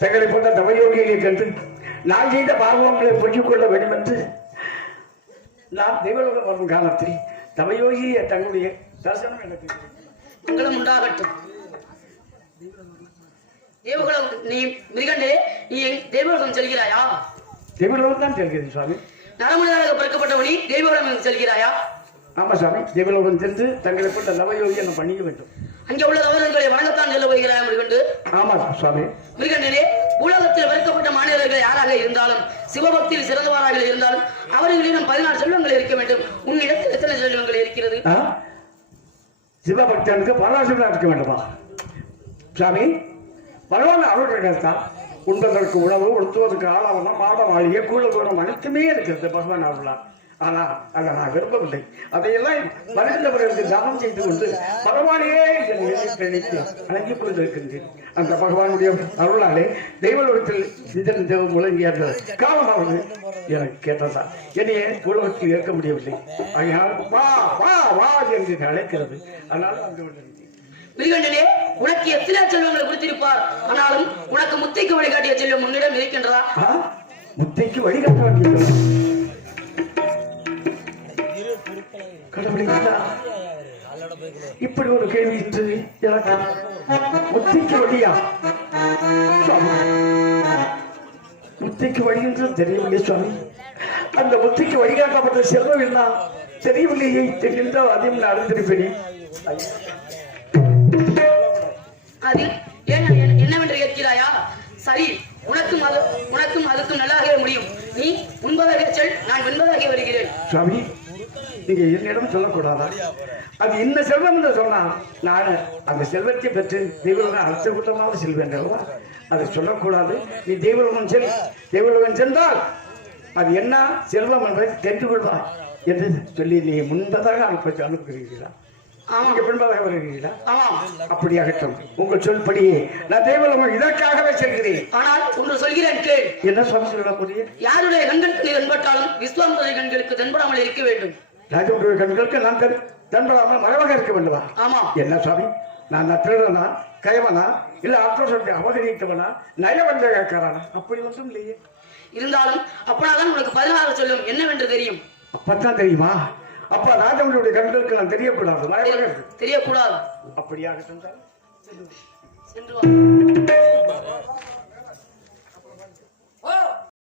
தங்களை போன்ற தவயோகிகளை கண்டு நான் செய்த பாவங்களை பொற்றிக் கொள்ள வேண்டும் என்று நான் தெய்வலோகம் வரும் காலத்தில் தவயோகிய தங்களுடைய தரிசனம் எனக்கு உங்களும் உண்டாகட்டும். தேவகுலம் நீ மிருகண்டே நீ தேவலோகம் செல்கிறாயா? தெய்வலோகம் தான் செல்கிறது சுவாமி. நரமுனியாக பிறக்கப்பட்டவனி தேவகுலம் செல்கிறாயா? ஆமா சுவாமி, தேவலோகம் சென்று தங்களை போன்ற தவயோகியை நான் பண்ணிக்க வேண்டும். அங்கே உள்ள தவறுகளை வணங்கத்தான் செல்ல போகிறாயா மிருகண்டு? ஆமா சுவாமி. மிருகண்டனே, உலகத்தில் வெறுக்கப்பட்ட மாநிலர்கள் யாராக இருந்தாலும் சிவபக்தியில் சிறந்தவராக இருந்தாலும் அவர்களிடம் 16 செல்வங்கள் இருக்க வேண்டும். உன்னிடத்தில் எத்தனை செல்வங்கள் இருக்கிறது? சிவபக்தனுக்கு 16 செல்வம் இருக்க வேண்டுமா சுவாமி? பரவாயில்ல, அவர்கள் உண்பதற்கு உணவு, உடுத்துவதற்கு ஆளாவனம், மாட மாளிகை, கூழம் அனைத்துமே இருக்கிறது பகவான் அருளார். ஆனா அதை நான் விரும்பவில்லை. அதையெல்லாம் வருகின்றவர்களுக்கு தானம் செய்து கொண்டு பகவானையே நினைத்து அழகிக் கொண்டிருக்கின்றேன். அந்த பகவானுடைய அருளாலே தெய்வலோகத்தில் சிந்தன் தேவம் முழங்கிய காலமானது எனக்கு கேட்டதா என்னையே உலகத்தில் ஏற்க முடியவில்லை. அதனால் வா வா வா என்று அழைக்கிறது. அதனால வந்து மிருகண்டனே, உனக்கு எத்தனை செல்வங்களை கொடுத்திருப்பார். ஆனாலும் உனக்கு முத்தைக்கு வழிகாட்டிய செல்வம் முன்னிடம் இருக்கின்றதா? முத்தைக்கு வழிகாட்ட வேண்டிய கடவுளா, இப்படி ஒரு கேள்வி இன்று எனக்கு முத்திக்கு வழியா? முத்திக்கு வழி என்று தெரியவில்லை சுவாமி. அந்த முத்திக்கு வழிகாட்டப்பட்ட செல்வம் என்ன தெரியவில்லையே தெரிந்தால் அதையும் நான் அறிந்திருப்பேன். அது என்னவென்று கேட்கிறாயா? சரி, உனக்கும் அதுக்கும் நல்லாகவே முடியும். நீ உண்பதாக செல், நான் வெண்பதாக வருகிறேன். சுவாமி, நீங்க என்னிடம் சொல்லக்கூடாதா? அது என்ன செல்வம் என்று சொன்னா நான் அந்த செல்வத்தை பெற்று தெய்வலோகம் அடுத்த கூட்டமாக செல்வேன் அல்லவா? அதை சொல்லக்கூடாது. நீ தெய்வலோகம் செல், தெய்வலோகம் சென்றால் அது என்ன செல்வம் என்பதை தெரிந்து கொள்வாய் என்று சொல்லி நீ முன்பதாக அனுப்புகிறீர்களா? பின்பதாக வருகிறீர்களா? அப்படியாகட்டும், உங்கள் சொல்படியே நான் தெய்வலோகம் இதற்காகவே செல்கிறேன். ஆனால் ஒன்று சொல்கிறேன் கேள். என்ன சுவாமி சொல்ல போறீங்க? யாருடைய கண்களுக்கு நீ தென்பட்டாலும் விஸ்வாமுடைய கண்களுக்கு தென்படாமல் இருக்க வேண்டும். ராஜனுடைய கண்களுக்கு நான் தென்படாமல் மறைவாக இருக்க வேண்டுமா? ஆமா. என்ன சுவாமி, நான் திருடனா, கயவனா, இல்ல ஆற்றோசத்தை அபகரித்தவனா, நயவஞ்சகக்காரனா? அப்படி ஒன்றும் இல்லையே. இருந்தாலும் அப்பனாதான் உனக்கு 16 சொல்லும் என்னவென்று தெரியும். அப்பதான் தெரியுமா? அப்ப ராஜனுடைய கண்களுக்கு நான் தெரியக்கூடாது, மறைவாக தெரியக்கூடாது. அப்படியாக சென்றால் சென்று